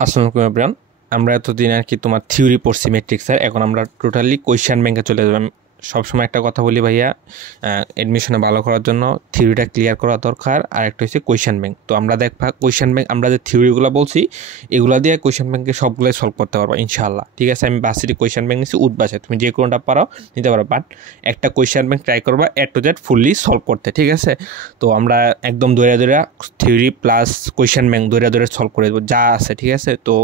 আসসালামু আলাইকুম এভরিওয়ান। আমরা এতদিন আর কি তোমার থিওরি পড়ছি ম্যাট্রিক্সের, এখন আমরা টোটালি কোয়েশ্চেন ব্যাংকে চলে যাবো। আমি সবসময় একটা কথা বলি ভাইয়া, অ্যাডমিশনে ভালো করার জন্য থিওরিটা ক্লিয়ার করা দরকার, আর একটা হচ্ছে কোয়েশ্চেন ব্যাংক। তো আমরা দেখবা কোয়েশ্চেন ব্যাংক, আমরা যে থিওরিগুলো বলছি এগুলো দিয়ে কোয়েশ্চেন ব্যাংকে সবগুলোই সলভ করতে পারবো ইনশাআল্লাহ। ঠিক আছে, আমি ভার্সিটি কোয়েশ্চেন ব্যাংক নিচ্ছি উদ্বাসে, তুমি যে কোনোটা পারো নিতে পারো, বাট একটা কোয়েশ্চেন ব্যাংক ট্রাই করবা এ টু জেড ফুললি সলভ করতে। ঠিক আছে, তো আমরা একদম দৌড়া থিওরি প্লাস কোয়েশ্চেন ব্যাংক দৌড়া সলভ করে দেবো যা আছে। ঠিক আছে, তো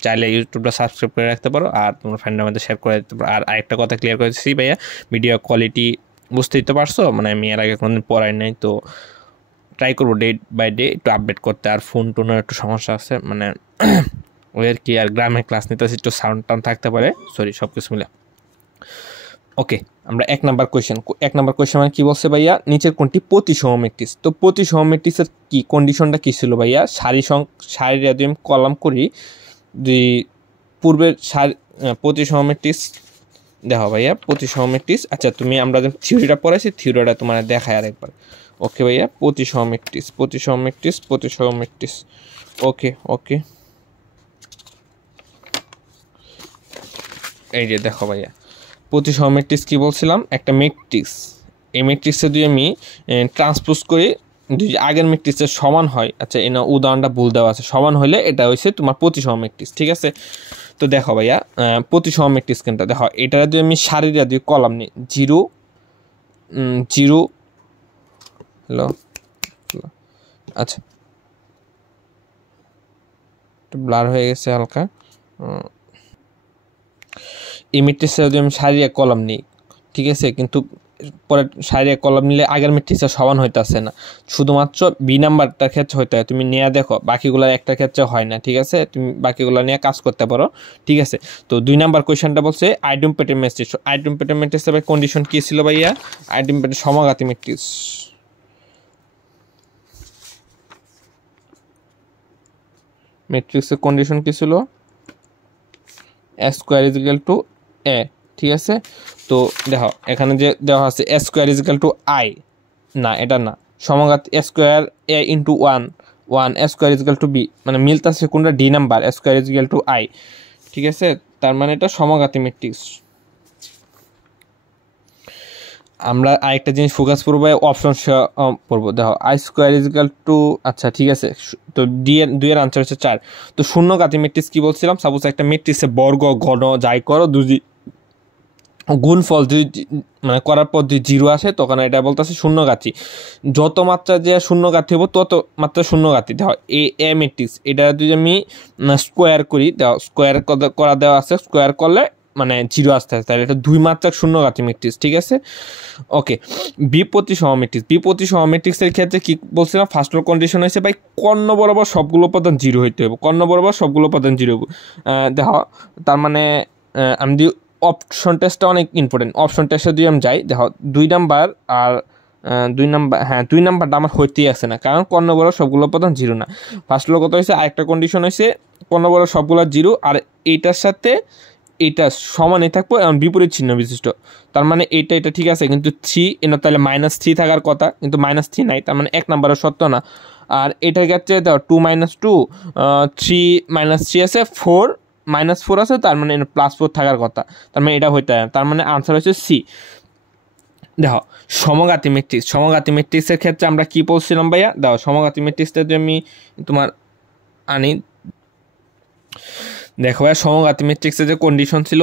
চাইলে ইউটিউবটা সাবস্ক্রাইব করে রাখতে পারো আর তোমার ফ্রেন্ডের মধ্যে শেয়ার করে দিতে পারো। আর আরেকটা কথা ক্লিয়ার করে দিচ্ছি ভাইয়া, ভিডিও কোয়ালিটি বুঝতেই তো পারছো, মানে আমি এর আগে কোনোদিন পড়াই নাই, তো ট্রাই করবো ডে বাই ডে একটু আপডেট করতে। আর ফোন টোনের একটু সমস্যা আছে, মানে ওই আর কি, আর গ্রামে ক্লাস নিতে একটু সাউন্ড টাউন থাকতে পারে, সরি সব কিছু মিলে। ওকে, আমরা এক নাম্বার কোয়েশ্চেন মানে কি বলছে ভাইয়া, নিচের কোনটি প্রতিসম ম্যাট্রিক্স? তো প্রতিসম ম্যাট্রিক্সের কি কন্ডিশনটা কি ছিল ভাইয়া? সারি যদি আমি কলাম করি, দুই পূর্বের প্রতিসম ম্যাট্রিক্স দেখো ভাইয়া, প্রতিসম ম্যাট্রিক্স। আচ্ছা, তুমি আমরা যে থিওরিটা পড়াইছি থিওরিটা তোমার দেখায় আরেকবার। ওকে ভাইয়া, প্রতিসম ম্যাট্রিক্স। ওকে ওকে, এই যে দেখো ভাইয়া, প্রতিসম ম্যাট্রিক্স কি বলছিলাম, একটা ম্যাট্রিক্স। এই ম্যাট্রিক্সে যদি আমি ট্রান্সপোজ করি, যদি আগের ম্যাট্রিক্সের সমান হয়, আচ্ছা এই না উদাহরণটা ভুল দেওয়া আছে, সমান হলে এটা হচ্ছে তোমার প্রতিসম ম্যাট্রিক্স। ঠিক আছে, তো দেখো ভাইয়া, প্রতিসম ম্যাট্রিক্স কোনটা, দেখো এটা যদি আমি সারিটা দিয়ে কলাম নিই, 0 0, হ্যালো, আচ্ছা একটু ব্লার হয়ে গেছে হালকা। এই ম্যাট্রিক্সে যদি আমি সারি এক কলাম নিই, ঠিক আছে, কিন্তু পরে সারি এক কলাম নিলে আগের ম্যাট্রিক্সের সমান হইতেছে না, শুধুমাত্র বি নাম্বারটার ক্ষেত্রে হইতে হয়। তুমি নিয়ে দেখো, বাকিগুলো একটা ক্ষেত্রে হয় না। ঠিক আছে, তুমি বাকিগুলো নিয়ে কাজ করতে পারো। ঠিক আছে, তো 2 নাম্বার কোয়েশ্চেনটা বলছে আইডেন্টিটি ম্যাট্রিক্স। আইডেন্টিটি ম্যাট্রিক্সের কন্ডিশন কি ছিল ভাইয়া? আইডেন্টিটি সমাঘাতী ম্যাট্রিক্স। ম্যাট্রিক্সের কন্ডিশন কি ছিল? A square is equal to A. ঠিক আছে, তো দেখো এখানে যে দেওয়া আছে A square is equal to I, না এটা না, সমাঘাত A square A into one A square is equal to B, মানে মিলতেছে কোনটা, D number, A square is equal to I. ঠিক আছে, তার মানে এটা সমাঘাতী ম্যাট্রিক্স। আমরা আরেকটা জিনিস ফোকাস করবো, অপশন পড়বো। দেখো I square is equal two, আচ্ছা ঠিক আছে, তো দুই এর আনসার হচ্ছে 4। তো শূন্যঘাতী ম্যাট্রিক্স কি বলছিলাম, সাপোজ একটা ম্যাট্রিক্সে বর্গ ঘন যাই করো, দুই গুণফল যদি মানে করার পর যদি 0 আসে, তখন এটা বলতেছে শূন্যঘাতী। যত মাত্রা যে শূন্যঘাতী হবো তত মাত্রা শূন্যঘাতী। দেখো এ ম্যাট্রিক্স, এটা যদি আমি স্কোয়ার করি, দেখো স্কোয়ার করা দেওয়া আছে, স্কোয়ার করলে মানে 0 আসতে আসতে, তাহলে এটা 2 মাত্রাক শূন্যঘাতী ম্যাট্রিক্স। ঠিক আছে, ওকে। বিপত্তিসম ম্যাট্রিক্সের ক্ষেত্রে কি বলছিলাম, ফার্স্ট কন্ডিশন হয়েছে ভাই, কর্ণ বরাবর সবগুলো উপাদান 0 হইতে হবে, কর্ণ বরাবর সবগুলো উপাদান 0 হবে। দেখো তার মানে আমি অপশন টেস্টটা অনেক ইম্পর্টেন্ট। অপশন টেস্টে যদি আমি যাই, দেখো 2 নাম্বার আর 2 নাম্বার, হ্যাঁ 2 নাম্বারটা আমার হইতেই আসে না, কারণ কর্ণ বড় সবগুলো উপাদান 0 না। ফার্স্ট কত হয়েছে, আরেকটা কন্ডিশন হয়েছে কর্ণ বড় সবগুলো 0, আর এইটার সাথে এইটা সমানই থাকবো এবং বিপরীত চিহ্ন বিশিষ্ট। তার মানে এটা ঠিক আছে, কিন্তু 3 এনে তাহলে -3 থাকার কথা, কিন্তু -3 নাই, তার মানে 1 নাম্বারের সত্য না। আর এটার ক্ষেত্রে দেখো 2 - 2, 3 - 3 আছে, 4 -4 আছে, তার মানে +4 থাকার কথা, তার মানে এটা হইতে হয়, তার মানে আনসার হচ্ছে সি। দেখো সমঘাতী ম্যাট্রিক্সের ক্ষেত্রে আমরা কি বলছিলাম ভাইয়া, দেখো সমঘাতী ম্যাট্রিক্সটা যদি আমি তোমার আনি, দেখো ভাইয়া, সমঘাতী ম্যাট্রিক্সের যে কন্ডিশন ছিল,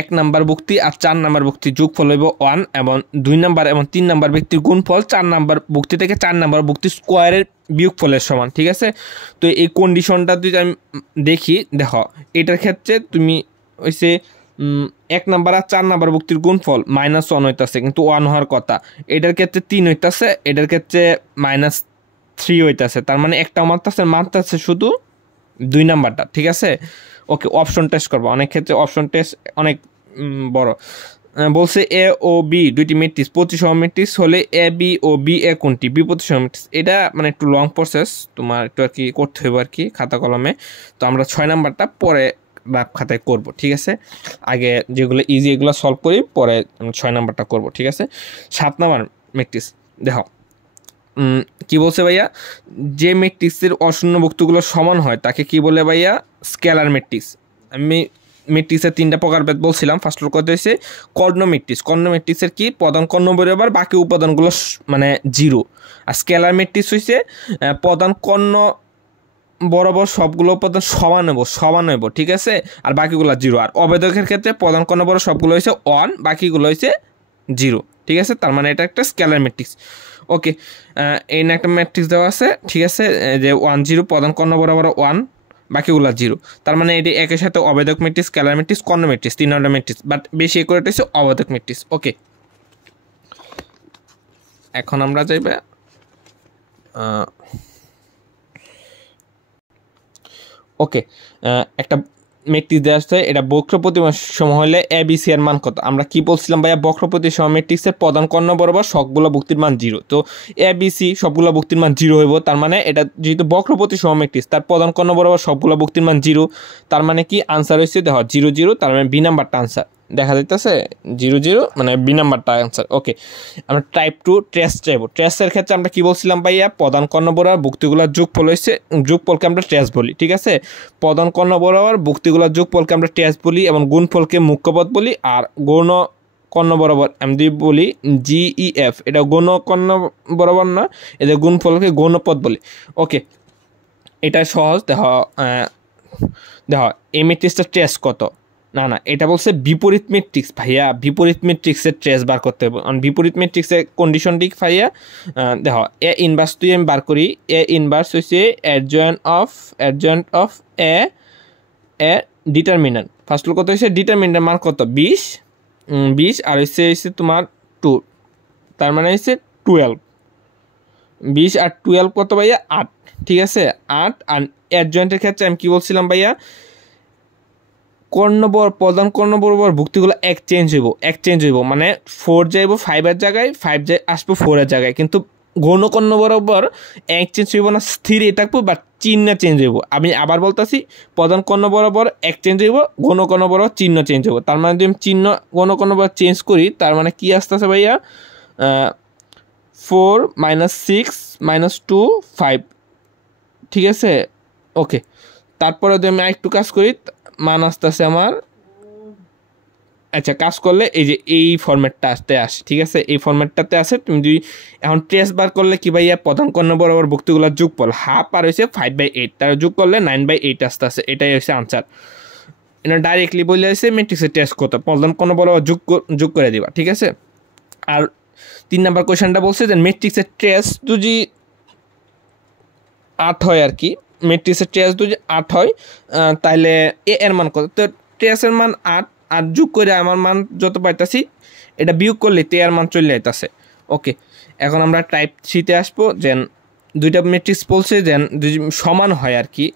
1 নাম্বার ব্যক্তি আর 4 নাম্বার ব্যক্তির যোগফল হইব 1, এবং 2 নাম্বার এবং 3 নাম্বার ব্যক্তির গুণফল 4 নাম্বার ব্যক্তি থেকে 4 নাম্বার ব্যক্তির স্কোয়ারের বিয়োগফলের সমান। ঠিক আছে, তো এই কন্ডিশনটা যদি আমি দেখি, দেখো এটার ক্ষেত্রে তুমি হইছে 1 নাম্বার আর 4 নাম্বার ব্যক্তির গুণফল -1 হইতাছে, কিন্তু 1 হওয়ার কথা। এটার ক্ষেত্রে 3 হইতাছে, এটার ক্ষেত্রে -3 হইতাছে, তার মানে একটা মানতাছে শুধু 2 নাম্বারটা। ঠিক আছে, ওকে। অপশন টেস্ট করবো, অনেক ক্ষেত্রে অপশন টেস্ট অনেক বড়। বলছে এ ও বি দুইটি ম্যাট্রিক্স প্রতিসম ম্যাট্রিক্স হলে A B O B A কোনটি বিপ্রতিসম ম্যাট্রিক্স? এটা মানে একটু লং প্রসেস, তোমার একটু আর কি করতে হবে আর কি খাতা কলমে। তো আমরা 6 নাম্বারটা পরে বা খাতায় করব। ঠিক আছে, আগে যেগুলো ইজি এগুলো সলভ করি, পরে 6 নাম্বারটা করব। ঠিক আছে, 7 নাম্বার ম্যাট্রিক্স। দেখো কি বলছে ভাইয়া, যে ম্যাট্রিক্সের অশূন্য বস্তুগুলো সমান হয় তাকে কি বলে ভাইয়া, স্কেলার ম্যাট্রিক্স। আমি ম্যাট্রিক্সের 3টা প্রকারভেদ বলছিলাম। ফার্স্ট অফ কথা হচ্ছে কর্ণ ম্যাট্রিক্স। কর্ণ ম্যাট্রিক্সের কি, প্রধান কর্ণ বরাবর বাকি উপাদানগুলো মানে 0। আর স্কেলার ম্যাট্রিক্স হচ্ছে প্রধান কর্ণ বরাবর সবগুলো উপাদান সমান হইব, ঠিক আছে, আর বাকিগুলো 0। আর অবেদকের ক্ষেত্রে প্রধান কর্ণ বরাবর সবগুলো হয়েছে 1, বাকিগুলো হয়েছে 0, ঠিক আছে। তার মানে এটা একটা স্কেলার ম্যাট্রিক্স। ওকে, এই একটা ম্যাট্রিক্স দেওয়া আছে, ঠিক আছে, যে 1 0, প্রধান কর্ণ বরাবর 1, বাকিগুলো 0। তার মানে এটি একের সাথে অবেদক ম্যাট্রিক্স, স্কেলার ম্যাট্রিক্স, কর্ণ ম্যাট্রিক্স, 3 নম্বর ম্যাট্রিক্স, বাট বেশি একুরেট হচ্ছে অবেদক ম্যাট্রিক্স। ওকে, এখন আমরা যাইবে ওকে, একটা ম্যাট্রিক্স দেওয়া আসছে, এটা বক্রপ্রতিসম সময় হলে এ বি সি এর মান কত। আমরা কি বলছিলাম ভাইয়া, বক্রপ্রতিসম ম্যাট্রিক্সের প্রধান কর্ণ বরাবর সবগুলো ভুক্তির মান 0। তো এ বি সি সবগুলো ভুক্তির মান 0 হইব। তার মানে এটা যেহেতু বক্রপ্রতিসম ম্যাট্রিক্স, তার প্রধান কর্ণ বরাবর সবগুলো ভুক্তির মান 0। তার মানে কি আনসার হয়েছে, দেখো 0 0, তার মানে বি নাম্বারটা আনসার দেখা যাইতেছে 0 0, মানে বি নাম্বারটা আনসার। ওকে, আমরা টাইপ 2 ট্রেস চাইবো। ট্রেসের ক্ষেত্রে আমরা কি বলছিলাম ভাইয়া, প্রধান কর্ণ বরাবর ভুক্তিগুলোর যোগফল হয়েছে, যোগফলকে আমরা ট্রেস বলি, ঠিক আছে। প্রধান কর্ণ বরাবর ভুক্তিগুলোর যোগফলকে আমরা ট্রেস বলি এবং গুণফলকে মুখ্যপদ বলি। আর গৌণ কর্ণ বরাবর আমি বলি GEF, এটা গৌণ কর্ণ বরাবর না, এদের গুণফলকে গৌণপদ বলি। ওকে, এটা সহজ। দেখো এই ম্যাট্রিক্সটা ট্রেস কত, না এটা বলছে বিপরীত ম্যাট্রিক্স ভাইয়া, বিপরীত ম্যাট্রিক্সের ট্রেস বার করতে হবে। বিপরীত ম্যাট্রিক্সের কন্ডিশন ঠিক ভাইয়া, দেখো এ ইনভার্স তুই আমি বার করি। এ ইনভার্স হচ্ছে adjoint of A determinant. First কত হয়েছে, ডিটারমিনেন্টের মান কত, 20 আর হচ্ছে তোমার 2, তার মানে হচ্ছে 12। 20 আর 12 কত ভাইয়া, 8, ঠিক আছে, 8। আর অ্যাডজয়েন্টের ক্ষেত্রে আমি কি বলছিলাম ভাইয়া, প্রধান কর্ণ বরাবর ভুক্তিগুলো এক্সচেঞ্জ হইব, মানে 4 যাইব 5-এর জায়গায়, 5 আসবো 4-এর জায়গায়, কিন্তু গৌণ কর্ণ বরাবর এক্সচেঞ্জ হইব না, স্থিরই থাকবো, বাট চিহ্ন চেঞ্জ হইব। আমি আবার বলতেছি, প্রধান কর্ণ বরাবর এক্সচেঞ্জ হইব, গৌণ কর্ণ বরাবর চিহ্ন চেঞ্জ হইব। তার মানে যদি আমি চিহ্ন গৌণ কর্ণ বরাবর চেঞ্জ করি, তার মানে কি আসতেছে ভাইয়া, 4 -6 -2 5, ঠিক আছে। ওকে, তারপরে যদি আমি আরেকটু কাজ করি, মান আসতেছে আমার, আচ্ছা কাজ করলে এই যে এই ফরম্যাটটাতে আসে, ঠিক আছে, এই ফরম্যাটটাতে আসে। তুমি যদি এখন ট্রেস বার করলে কি ভাইয়া, প্রধান কর্ণ বরাবর ভুক্তিগুলোর যোগফল হাফ আর হয়েছে 5/8, তার যোগ করলে 9/8 আসতেছে, এটাই হচ্ছে আনসার। এটা ডাইরেক্টলি বলে আসছে ম্যাট্রিক্সের ট্রেস কত, প্রধান কর্ণ বরাবর যোগ করে দিবা, ঠিক আছে। আর 3 নাম্বার কোয়েশ্চেনটা বলছে যে ম্যাট্রিক্সের ট্রেস যদি 8 হয় আর কি, ম্যাট্রিক্সের ট্রেস যদি 8 হয়, তাহলে এ এর মান কত। তো ট্রেসের মান 8 আর যোগ করে আমার মান যত পাইতাছি, এটা বিয়োগ করলে তে এর মান চলে যাইতাছে। ওকে, এখন আমরা টাইপ 3-তে আসবো। যেন দুইটা ম্যাট্রিক্স বলছে যেন সমান হয় আর কি,